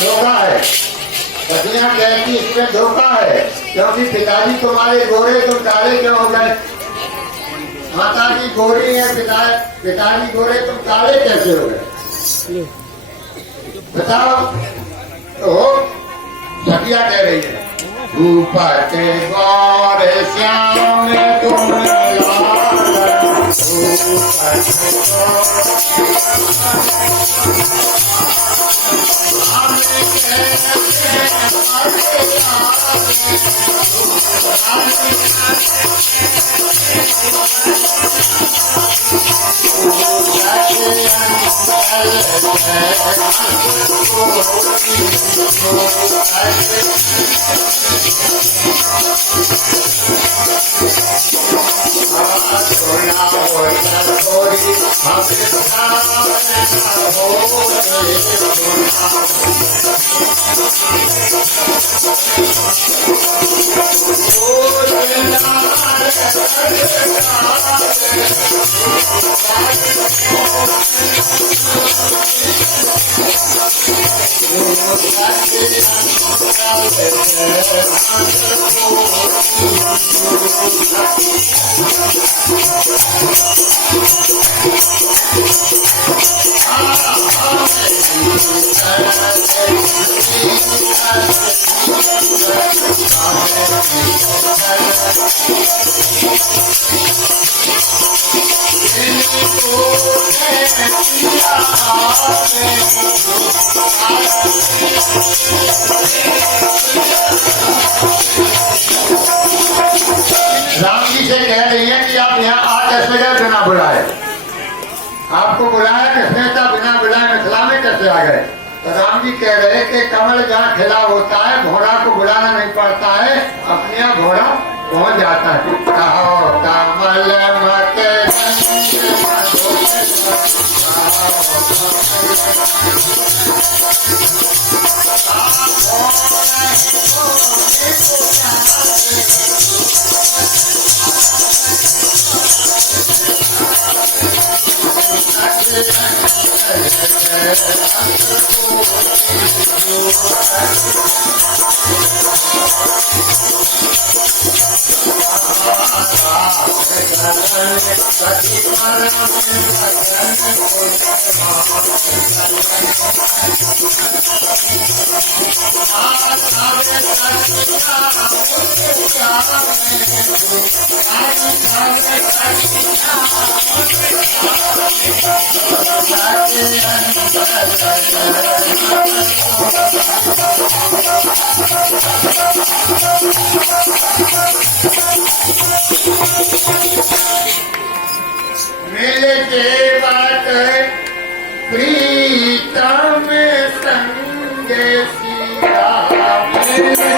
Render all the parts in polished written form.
धोखा है, सतियां कहती इसमें धोखा है, क्योंकि पिताजी तुम्हारे गोरे तुम काले क्यों हो गए? माता जी गोरी है, पिताजी गोरे तुम काले कैसे हो गए? बताओ तो सतिया कह रही है ऊपर के गौरे श्याम तुम राम जी से कह रही है कि आप यहाँ आ कैसे गए बिना बुलाए? आपको बुलाया किसने था? बिना बुलाए मिथिला में कैसे आ गए? तो राम जी कह रहे कि कमल जहाँ खिला होता है घोड़ा को बुलाना नहीं पड़ता है, अपने यहाँ घोड़ा पहुँच जाता है। कहो कमल मत मिले देवत प्रीतम संग सिया मिले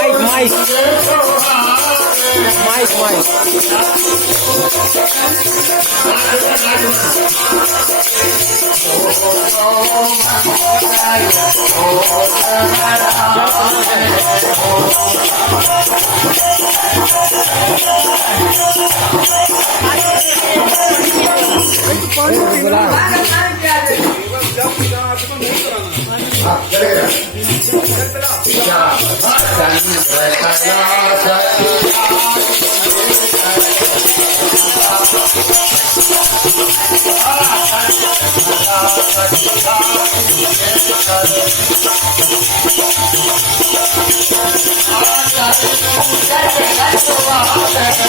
माईक माईक माईक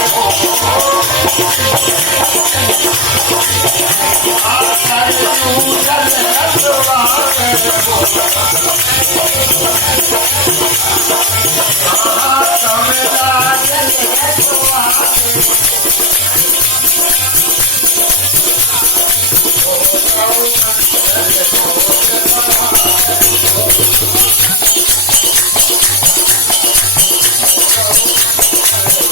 Oh,